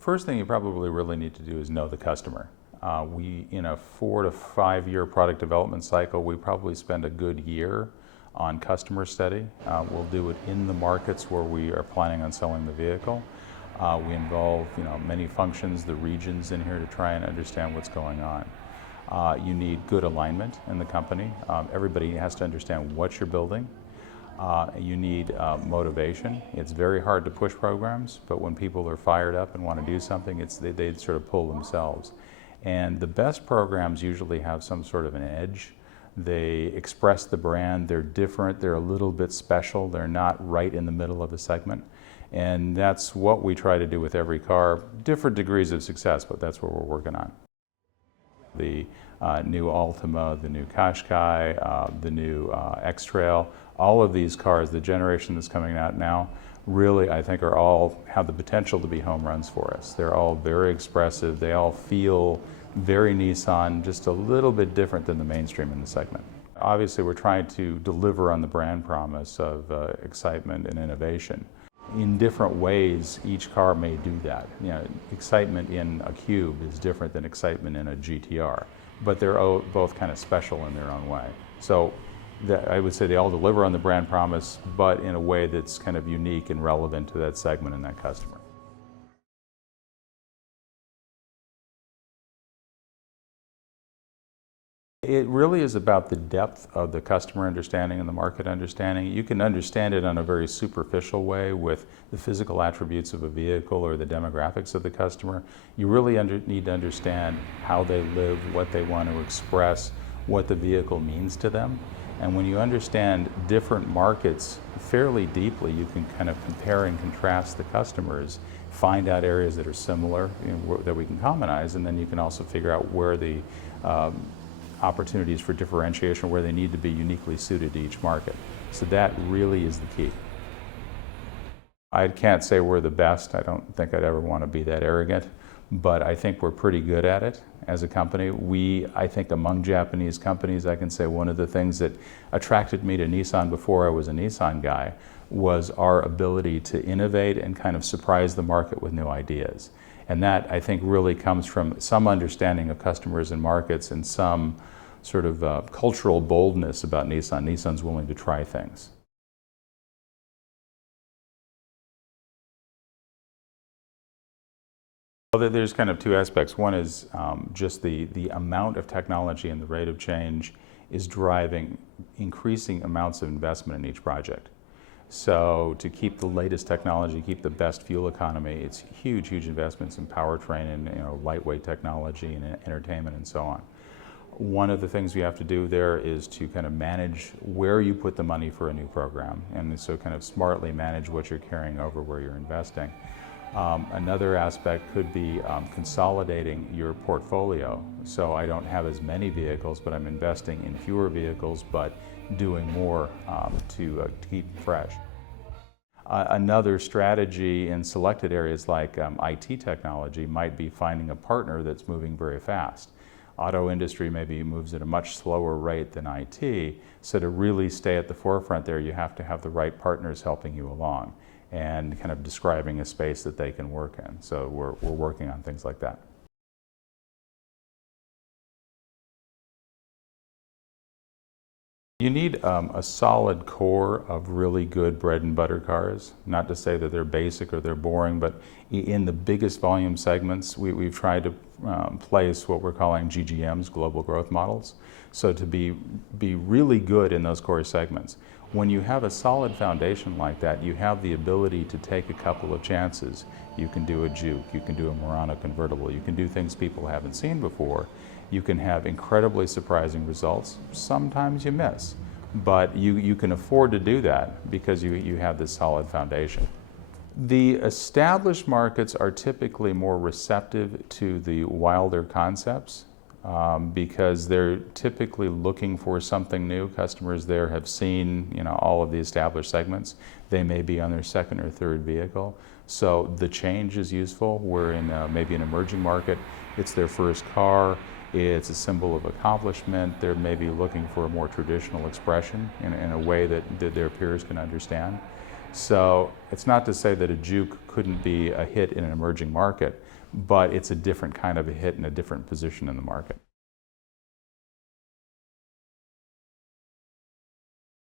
First thing you probably really need to do is know the customer. In a 4 to 5 year product development cycle, we probably spend a good year on customer study. We'll do it in the markets where we are planning on selling the vehicle. We involve many functions, the regions in here to try and understand what's going on. You need good alignment in the company. Everybody has to understand what you're building. You need motivation. It's very hard to push programs, but when people are fired up and want to do something, they sort of pull themselves. And the best programs usually have some sort of an edge. They express the brand, they're different, they're a little bit special, they're not right in the middle of the segment. And that's what we try to do with every car. Different degrees of success, but that's what we're working on. The new Altima, the new Qashqai, the new X-Trail, all of these cars, the generation that's coming out now, really I think are all have the potential to be home runs for us. They're all very expressive, they all feel very Nissan, just a little bit different than the mainstream in the segment. Obviously we're trying to deliver on the brand promise of excitement and innovation. In different ways, each car may do that. Excitement in a Cube is different than excitement in a GTR, but they're both kind of special in their own way. So I would say they all deliver on the brand promise, but in a way that's kind of unique and relevant to that segment and that customer. It really is about the depth of the customer understanding and the market understanding. You can understand it on a very superficial way with the physical attributes of a vehicle or the demographics of the customer. You really need to understand how they live, what they want to express, what the vehicle means to them. And when you understand different markets fairly deeply, you can kind of compare and contrast the customers, find out areas that are similar, that we can commonize, and then you can also figure out where the opportunities for differentiation, where they need to be uniquely suited to each market. So that really is the key. I can't say we're the best. I don't think I'd ever want to be that arrogant, but I think we're pretty good at it as a company. I think among Japanese companies, I can say one of the things that attracted me to Nissan before I was a Nissan guy was our ability to innovate and kind of surprise the market with new ideas. And that, I think, really comes from some understanding of customers and markets and some sort of cultural boldness about Nissan. Nissan's willing to try things. Well, there's kind of two aspects. One is just the amount of technology and the rate of change is driving increasing amounts of investment in each project. So to keep the latest technology, keep the best fuel economy, it's huge investments in powertrain and lightweight technology and entertainment and so on. One of the things we have to do there is to kind of manage where you put the money for a new program, and so kind of smartly manage what you're carrying over where you're investing. Another aspect could be consolidating your portfolio. So I don't have as many vehicles, but I'm investing in fewer vehicles, but doing more to keep fresh. Another strategy in selected areas like IT technology might be finding a partner that's moving very fast. Auto industry maybe moves at a much slower rate than IT, so to really stay at the forefront there, you have to have the right partners helping you along and kind of describing a space that they can work in. So we're working on things like that. You need a solid core of really good bread and butter cars. Not to say that they're basic or they're boring, but in the biggest volume segments, we've tried to place what we're calling GGMs, global growth models. So to be really good in those core segments. When you have a solid foundation like that, you have the ability to take a couple of chances. You can do a Juke, you can do a Murano convertible, you can do things people haven't seen before. You can have incredibly surprising results. Sometimes you miss, but you can afford to do that because you have this solid foundation. The established markets are typically more receptive to the wilder concepts because they're typically looking for something new. Customers there have seen all of the established segments. They may be on their second or third vehicle. So the change is useful. We're in maybe an emerging market. It's their first car. It's a symbol of accomplishment. They're maybe looking for a more traditional expression in a way that their peers can understand. So it's not to say that a Juke couldn't be a hit in an emerging market, but it's a different kind of a hit in a different position in the market.